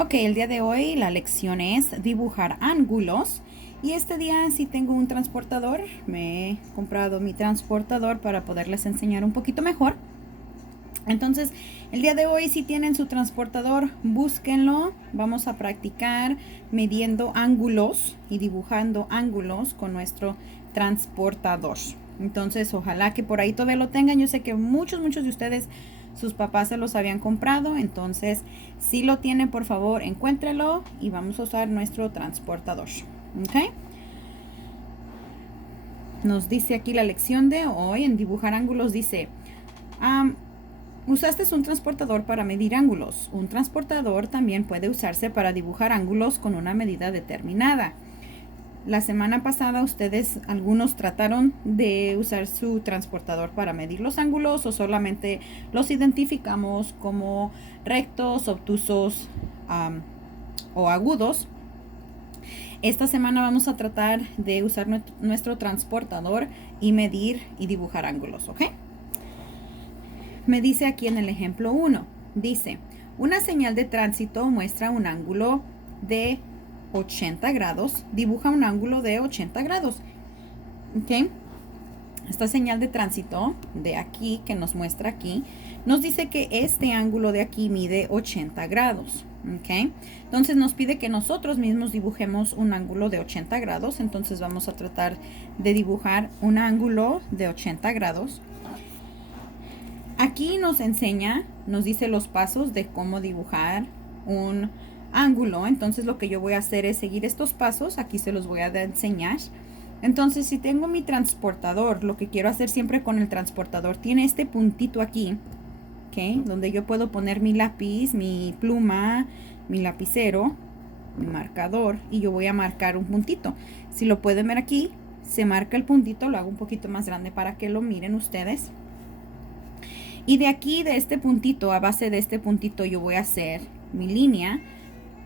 Ok, el día de hoy la lección es dibujar ángulos. Y este día sí tengo un transportador. Me he comprado mi transportador para poderles enseñar un poquito mejor. Entonces, el día de hoy si tienen su transportador, búsquenlo. Vamos a practicar midiendo ángulos y dibujando ángulos con nuestro transportador. Entonces, ojalá que por ahí todavía lo tengan. Yo sé que muchos de ustedes, sus papás se los habían comprado. Entonces, si lo tienen, por favor, encuéntrelo y vamos a usar nuestro transportador. ¿Ok? Nos dice aquí la lección de hoy en dibujar ángulos. Dice... usaste un transportador para medir ángulos. Un transportador también puede usarse para dibujar ángulos con una medida determinada. La semana pasada algunos trataron de usar su transportador para medir los ángulos o solamente los identificamos como rectos, obtusos o agudos. Esta semana vamos a tratar de usar nuestro transportador y medir y dibujar ángulos, ¿ok? Me dice aquí en el ejemplo 1, dice, una señal de tránsito muestra un ángulo de 80 grados, dibuja un ángulo de 80 grados. ¿Ok? Esta señal de tránsito de aquí, que nos muestra aquí, nos dice que este ángulo de aquí mide 80 grados. ¿Ok? Entonces nos pide que nosotros mismos dibujemos un ángulo de 80 grados. Entonces vamos a tratar de dibujar un ángulo de 80 grados. Aquí nos enseña, nos dice los pasos de cómo dibujar un ángulo. Entonces lo que yo voy a hacer es seguir estos pasos. Aquí se los voy a enseñar. Entonces si tengo mi transportador, lo que quiero hacer siempre con el transportador, tiene este puntito aquí, ¿ok? Donde yo puedo poner mi lápiz, mi pluma, mi lapicero, mi marcador, y yo voy a marcar un puntito. Si lo pueden ver aquí, se marca el puntito, lo hago un poquito más grande para que lo miren ustedes. Y de aquí, de este puntito, a base de este puntito, yo voy a hacer mi línea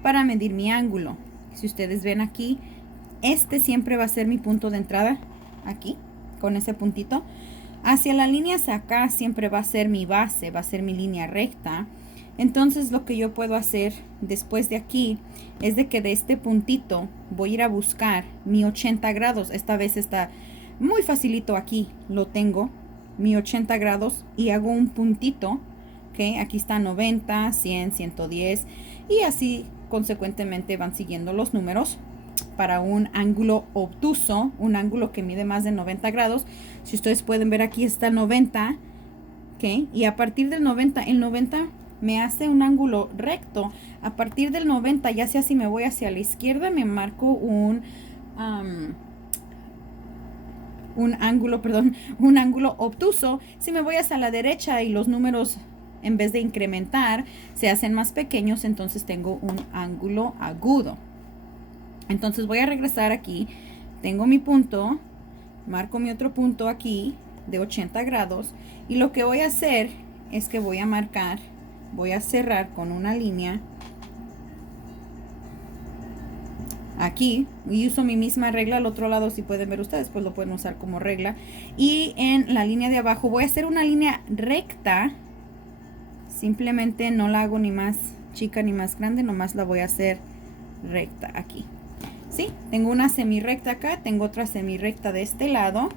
para medir mi ángulo. Si ustedes ven aquí, este siempre va a ser mi punto de entrada, aquí, con ese puntito. Hacia la línea hacia acá siempre va a ser mi base, va a ser mi línea recta. Entonces lo que yo puedo hacer después de aquí es de que de este puntito voy a ir a buscar mi 80 grados. Esta vez está muy facilito aquí, lo tengo. Mi 80 grados y hago un puntito, ¿ok? Aquí está 90, 100, 110 y así consecuentemente van siguiendo los números para un ángulo obtuso, un ángulo que mide más de 90 grados. Si ustedes pueden ver aquí está 90, ¿ok? Y a partir del 90, el 90 me hace un ángulo recto. A partir del 90, ya sea si me voy hacia la izquierda, me marco un ángulo obtuso. Si me voy hacia la derecha y los números en vez de incrementar se hacen más pequeños, entonces tengo un ángulo agudo. Entonces voy a regresar aquí, tengo mi punto, marco mi otro punto aquí de 80 grados y lo que voy a hacer es que voy a cerrar con una línea aquí y uso mi misma regla al otro lado. Si pueden ver ustedes, pues lo pueden usar como regla. Y en la línea de abajo voy a hacer una línea recta. Simplemente no la hago ni más chica ni más grande, nomás la voy a hacer recta aquí. ¿Sí? Tengo una semirrecta acá, tengo otra semirrecta de este lado.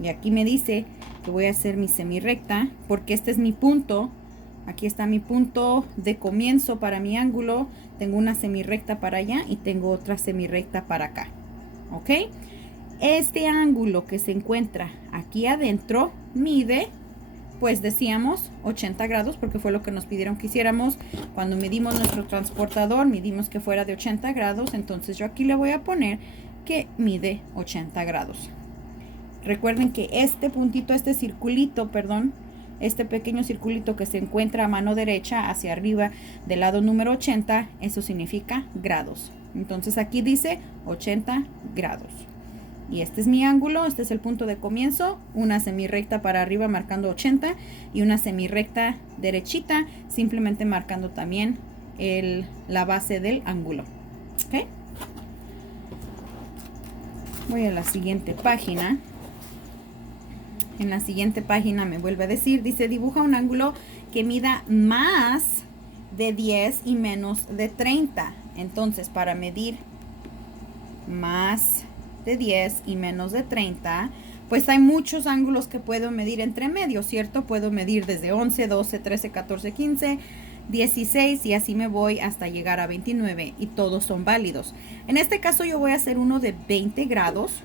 Y aquí me dice que voy a hacer mi semirrecta porque este es mi punto. Aquí está mi punto de comienzo para mi ángulo. Tengo una semirrecta para allá y tengo otra semirrecta para acá. ¿Ok? Este ángulo que se encuentra aquí adentro mide, pues decíamos 80 grados porque fue lo que nos pidieron que hiciéramos. Cuando medimos nuestro transportador, medimos que fuera de 80 grados. Entonces yo aquí le voy a poner que mide 80 grados. Recuerden que este puntito, este circulito, perdón, este pequeño circulito que se encuentra a mano derecha hacia arriba del lado número 80, eso significa grados. Entonces aquí dice 80 grados. Y este es mi ángulo, este es el punto de comienzo, una semirrecta para arriba marcando 80 y una semirrecta derechita simplemente marcando también la base del ángulo. ¿Ok? Voy a la siguiente página. En la siguiente página me vuelve a decir, dice dibuja un ángulo que mida más de 10 y menos de 30. Entonces, para medir más de 10 y menos de 30, pues hay muchos ángulos que puedo medir entre medio, ¿cierto? Puedo medir desde 11, 12, 13, 14, 15, 16 y así me voy hasta llegar a 29 y todos son válidos. En este caso yo voy a hacer uno de 20 grados,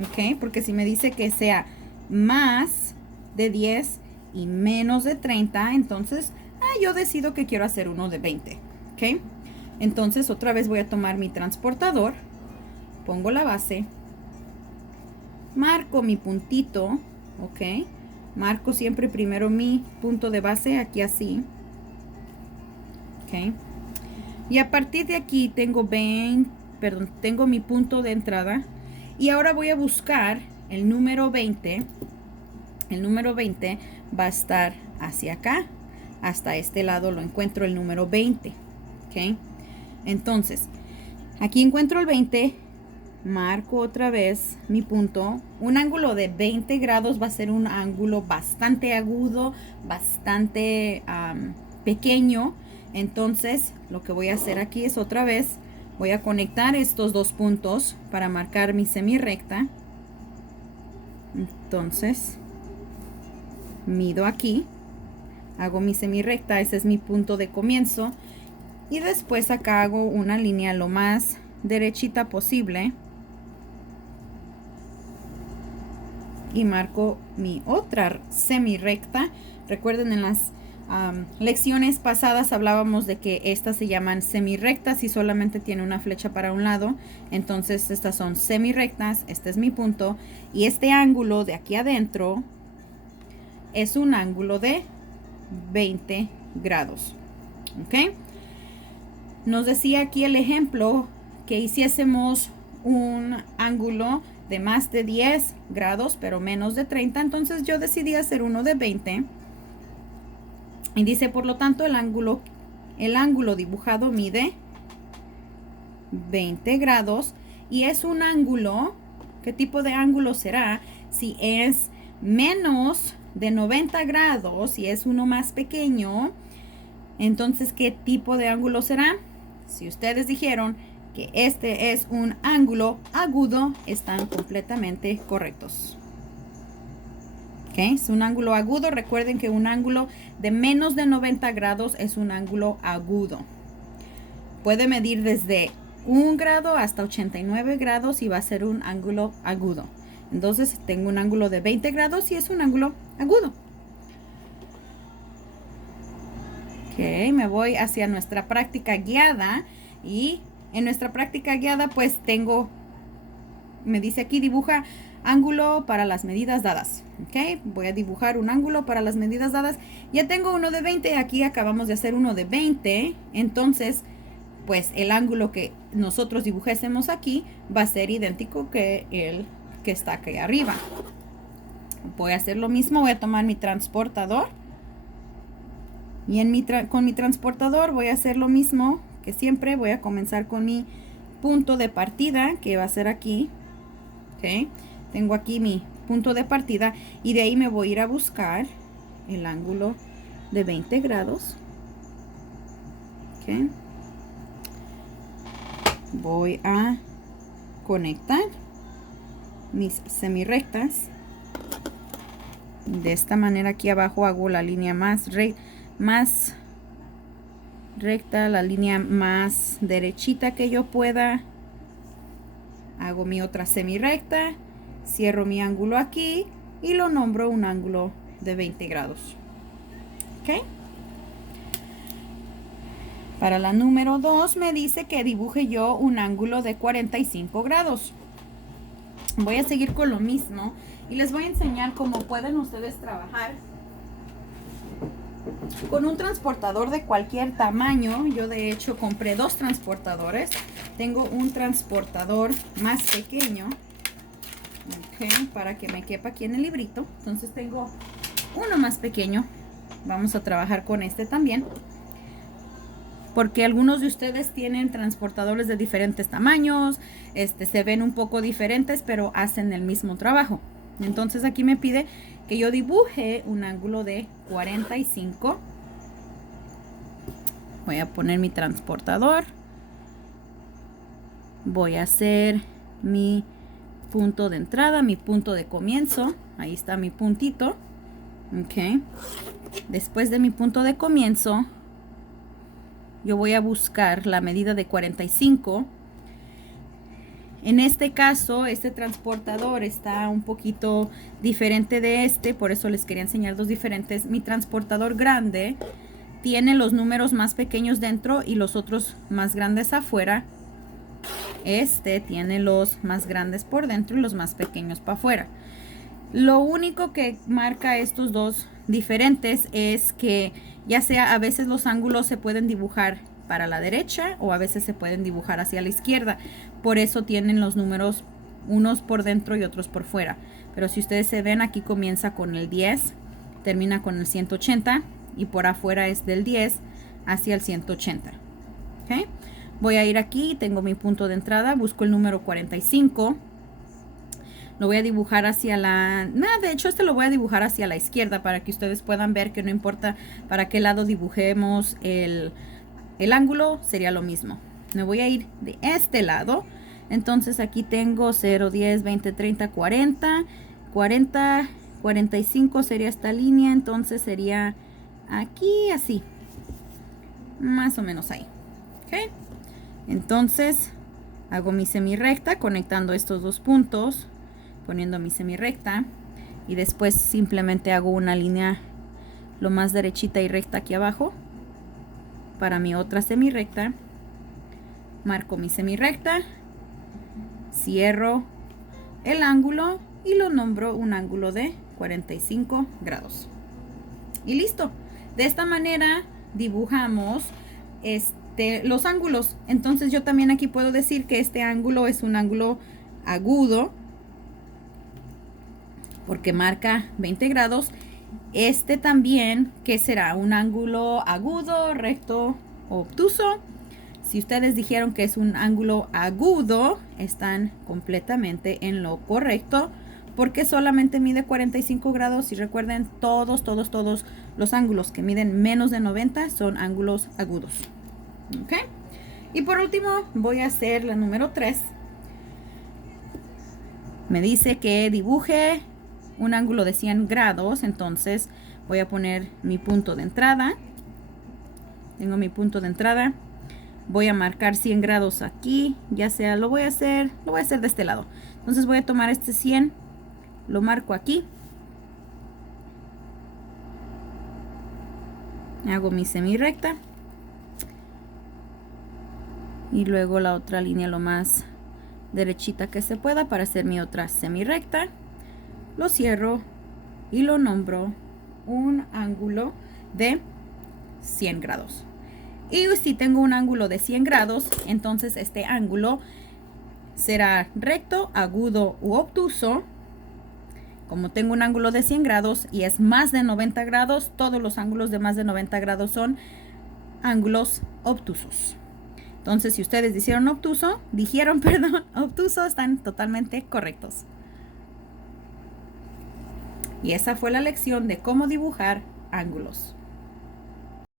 ¿ok? Porque si me dice que sea más de 10 y menos de 30, entonces yo decido que quiero hacer uno de 20, ¿ok? Entonces otra vez voy a tomar mi transportador, pongo la base, marco mi puntito, ¿ok? Marco siempre primero mi punto de base aquí así, ¿ok? Y a partir de aquí tengo tengo mi punto de entrada y ahora voy a buscar el número 20. El número 20 va a estar hacia acá. Hasta este lado lo encuentro el número 20. ¿Ok? Entonces, aquí encuentro el 20. Marco otra vez mi punto. Un ángulo de 20 grados va a ser un ángulo bastante agudo, bastante pequeño. Entonces, lo que voy a hacer aquí es otra vez, voy a conectar estos dos puntos para marcar mi semirrecta. Entonces, mido aquí, hago mi semirrecta, ese es mi punto de comienzo. Y después acá hago una línea lo más derechita posible. Y marco mi otra semirrecta. Recuerden, en las lecciones pasadas hablábamos de que estas se llaman semirrectas y solamente tiene una flecha para un lado. Entonces estas son semirrectas, este es mi punto. Y este ángulo de aquí adentro es un ángulo de 20 grados. ¿Ok? Nos decía aquí el ejemplo que hiciésemos un ángulo de más de 10 grados, pero menos de 30. Entonces yo decidí hacer uno de 20. Y dice, por lo tanto, el ángulo dibujado mide 20 grados. Y es un ángulo, ¿qué tipo de ángulo será? Si es menos de 90 grados, si es uno más pequeño, entonces, ¿qué tipo de ángulo será? Si ustedes dijeron que este es un ángulo agudo, están completamente correctos. ¿Ok? Es un ángulo agudo. Recuerden que un ángulo de menos de 90 grados es un ángulo agudo. Puede medir desde 1 grado hasta 89 grados y va a ser un ángulo agudo. Entonces, tengo un ángulo de 20 grados y es un ángulo agudo. Ok, me voy hacia nuestra práctica guiada y en nuestra práctica guiada pues me dice aquí dibuja ángulo para las medidas dadas. Ok, voy a dibujar un ángulo para las medidas dadas. Ya tengo uno de 20, aquí acabamos de hacer uno de 20, entonces pues el ángulo que nosotros dibujésemos aquí va a ser idéntico que el que está aquí arriba. Voy a hacer lo mismo, voy a tomar mi transportador. Y con mi transportador voy a hacer lo mismo que siempre. Voy a comenzar con mi punto de partida, que va a ser aquí. ¿Ok? Tengo aquí mi punto de partida y de ahí me voy a ir a buscar el ángulo de 20 grados. ¿Ok? Voy a conectar mis semirrectas. De esta manera aquí abajo hago la línea más recta, la línea más derechita que yo pueda. Hago mi otra semirrecta, cierro mi ángulo aquí y lo nombro un ángulo de 20 grados. ¿Ok? Para la número 2 me dice que dibuje yo un ángulo de 45 grados. Voy a seguir con lo mismo y les voy a enseñar cómo pueden ustedes trabajar con un transportador de cualquier tamaño. Yo de hecho compré 2 transportadores. Tengo un transportador más pequeño, okay, para que me quepa aquí en el librito. Entonces tengo uno más pequeño. Vamos a trabajar con este también, porque algunos de ustedes tienen transportadores de diferentes tamaños, se ven un poco diferentes, pero hacen el mismo trabajo. Entonces aquí me pide que yo dibuje un ángulo de 45 Voy a poner mi transportador. Voy a hacer mi punto de entrada, mi punto de comienzo. Ahí está mi puntito. Ok. Después de mi punto de comienzo, yo voy a buscar la medida de 45. En este caso, este transportador está un poquito diferente de este, por eso les quería enseñar dos diferentes. Mi transportador grande tiene los números más pequeños dentro y los otros más grandes afuera. Este tiene los más grandes por dentro y los más pequeños para afuera. Lo único que marca estos dos diferentes es que ya sea a veces los ángulos se pueden dibujar para la derecha o a veces se pueden dibujar hacia la izquierda. Por eso tienen los números unos por dentro y otros por fuera. Pero si ustedes se ven, aquí comienza con el 10, termina con el 180 y por afuera es del 10 hacia el 180. ¿Okay? Voy a ir aquí, tengo mi punto de entrada, busco el número 45. Lo voy a dibujar hacia la... de hecho este lo voy a dibujar hacia la izquierda para que ustedes puedan ver que no importa para qué lado dibujemos el ángulo, sería lo mismo. Me voy a ir de este lado. Entonces aquí tengo 0, 10, 20, 30, 40. 40, 45 sería esta línea. Entonces sería aquí así. Más o menos ahí. ¿Ok? Entonces hago mi semirrecta conectando estos dos puntos. Poniendo mi semirrecta. Y después simplemente hago una línea lo más derechita y recta aquí abajo. Para mi otra semirrecta. Marco mi semirrecta. Cierro el ángulo y lo nombro un ángulo de 45 grados. Y listo. De esta manera dibujamos los ángulos. Entonces yo también aquí puedo decir que este ángulo es un ángulo agudo porque marca 20 grados. Este también, que será un ángulo agudo, recto o obtuso. Si ustedes dijeron que es un ángulo agudo, están completamente en lo correcto, porque solamente mide 45 grados. Y recuerden, todos los ángulos que miden menos de 90 son ángulos agudos. ¿Ok? Y por último, voy a hacer la número 3. Me dice que dibuje un ángulo de 100 grados, entonces voy a poner mi punto de entrada. Tengo mi punto de entrada. Voy a marcar 100 grados aquí, ya sea, lo voy a hacer de este lado. Entonces voy a tomar este 100, lo marco aquí. Hago mi semirrecta. Y luego la otra línea lo más derechita que se pueda para hacer mi otra semirrecta. Lo cierro y lo nombro un ángulo de 100 grados. Y si tengo un ángulo de 100 grados, entonces este ángulo será recto, agudo u obtuso. Como tengo un ángulo de 100 grados y es más de 90 grados, todos los ángulos de más de 90 grados son ángulos obtusos. Entonces, si ustedes dijeron obtuso, obtuso, están totalmente correctos. Y esa fue la lección de cómo dibujar ángulos.